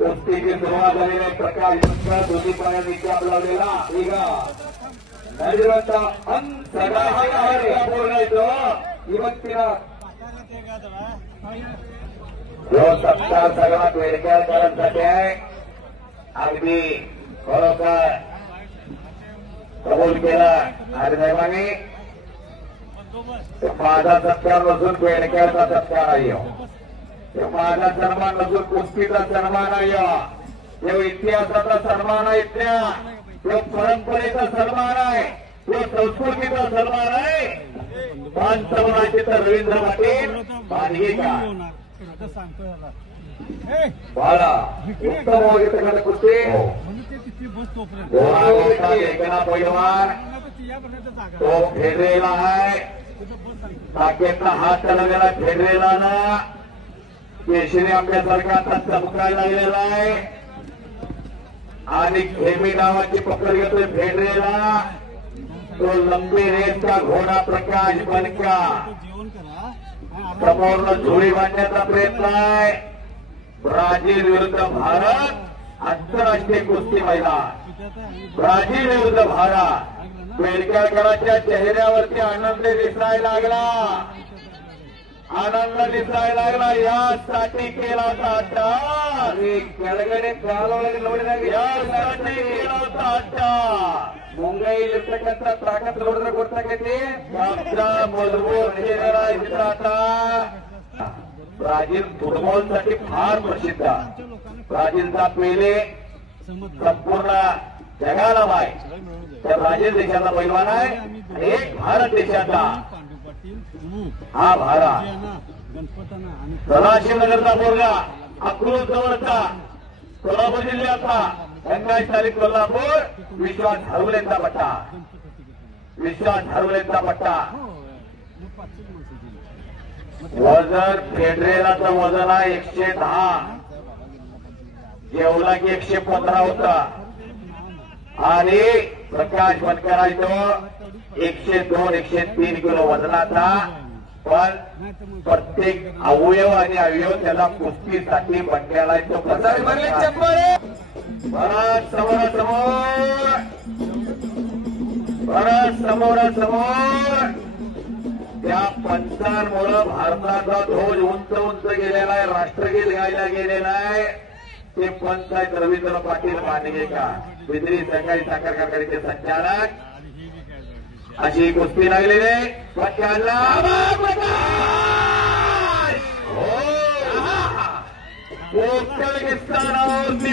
कुस्तीची सुरुवात झालेले प्रकाश दोन्ही पायांनी चाप लावलेला. एक नजरता अंत सगळा हा आहे जो सगळा आहे. अगदी खरोखर कबूल केला. आणि माझा सत्कार नसून पेडकेळचा सत्कार आहे. हो. तो माझा सन्मान नसून कुस्तीचा सन्मान आहे. हो. तो इतिहासाचा सन्मान आहे त्या तो परंपरेचा सन्मान आहे. तो संस्कृतीचा सन्मान आहे. बांधसवनाचे तर रवींद्र पाटील बाळा उत्तम वगैरे कुस्ती. पैलवान तो आहे. सांगतो टाकेतला हात चालवलेला फेडरेला ना. केशरी आंब्यासारखा आता चमकायला लागलेला आहे. आणि खेमी नावाची पकड घेतोय फेडरेला. तो लंबी रेसचा घोडा प्रकाश बनका समोरनं झोळी बांधण्याचा प्रयत्न आहे. ब्राझील विरुद्ध भारत आंतरराष्ट्रीय कुस्ती मैदान. ब्राझील विरुद्ध भारत. पेडकेळकरांच्या चेहऱ्यावरती आनंद दिसायला लागला. आनंद दिसायला लागला. यासाठी केला होता अड्डा ಕೆಳಗಡೆ ಕಾಲೊಳಗೆ ನೋಡಿದಾಗ ಯಾसाठी केला होता ಅಡ್ಡಾ ಮುಂಗೈಲಿರ್ತಕ್ಕಂಥ ತಾಕತ್ ನೋಡಿದ್ರೆ ಗೊತ್ತಾಗೈತಿ आमचा मजबूत केलेला इथला आता. ब्राझील फुटबॉलसाठी फार प्रसिद्ध. आहे. ब्राझीलचा पेले संपूर्ण जगाला माय. त्या ब्राझील देशाचा पैलवान आहे एक भारत देशाचा. हा भारा. सदाशिवनगरचा पोरगा अक्रोज जवळचा कोल्हापूर जिल्ह्याचा. गंगाई तारीख कोल्हापूर. विश्वास हरवलेचा पट्टा. विश्वास हरवलेचा पट्टा. वजन फेडरेलाचं वजन आहे एकशे दहा. जेवला की एकशे पंधरा होता. आणि प्रकाश बनकरायचो एकशे दोन एकशे तीन किलो वजनाचा पण प्रत्येक अवयव आणि अवयव त्याला कुस्तीसाठी बनलेला आहे परत समोरासमोर परत समोरासमोर त्या पंचांमुळं भारताचा ध्वज उंच उंच गेलेला आहे. राष्ट्रगीत गायला गेलेला आहे. ते पंचायत रवींद्र पाटील मांडगेकर विद्री सहकारी साखर कारखान्याचे संचालक. अशी कुस्ती लागलेली आहे पट्ट्याला हो. कोकणगिस्तानावरती